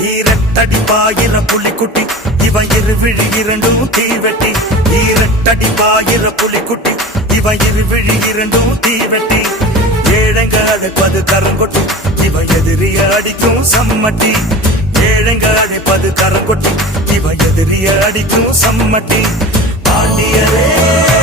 ஈரட்டடி பாயிர புலிக்குட்டி இவன் இரு விழி இரண்டும் தீவெட்டி. ஈரட்டடி பாயிர புலிக்குட்டி இவன் இரு விழி இரண்டும் தீவெட்டி. ஏழங்க அழைப்பது கரங்கொட்டி இவன் எதிரிய அடிக்கும் சம்மட்டி. ஏழங்க அழைப்பது கரங்கொட்டி இவன் எதிரிய அடிக்கும் சம்மட்டி. பாண்டியரே.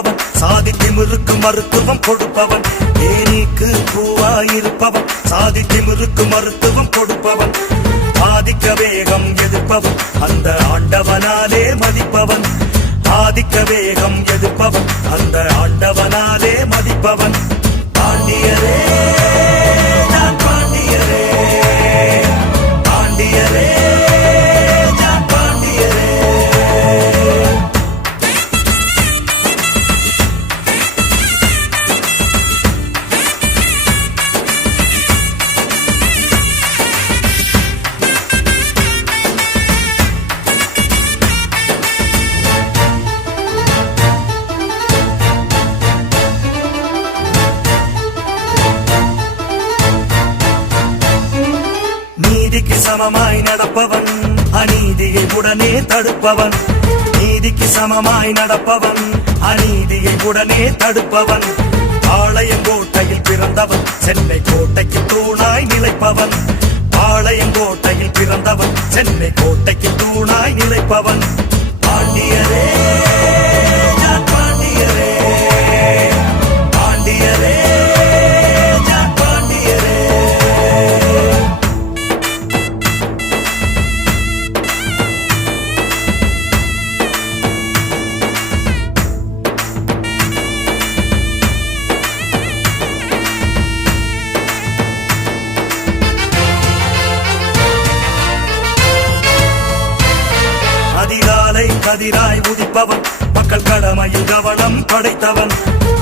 கொடுப்பவன் சாதி திமிருக்கு மருத்துவம் கொடுப்பவன். தேனீக்கு பூவாயிருப்பவன். சாதி திமிருக்கு மருத்துவம் கொடுப்பவன். ஆதிக்க வேகம் எதிர்ப்பவன். அந்த ஆண்டவனாலே மதிப்பவன். ஆதிக்க வேகம் எதிர்ப்பவன். அந்த ஆண்டவனாலே மதிப்பவன். சமமாய் நடப்பவன். அநீதியை உடனே தடுப்பவன். நீதிக்கு சமமாய் நடப்பவன். அநீதியை உடனே தடுப்பவன். பாளையங்கோட்டையில் பிறந்தவன். சென்னை கோட்டைக்கு தூணாய் நிலைப்பவன். பாளையங்கோட்டையில் பிறந்தவன். சென்னை கோட்டைக்கு தூணாய் நிலைப்பவன். கதிராய் உதிப்பவன். மக்கள் கடமையில் கவனம் படைத்தவன்.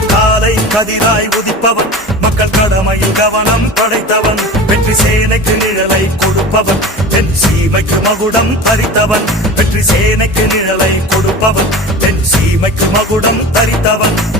காலை கதிராய் உதிப்பவன். மக்கள் கடமையில் கவனம் படைத்தவன். வெற்றி சேனைக்கு நிழலை கொடுப்பவன். தென் சீமைக்கு மகுடம் தரித்தவன். வெற்றி சேனைக்கு நிழலை கொடுப்பவன். தென் சீமைக்கு மகுடம் தரித்தவன்.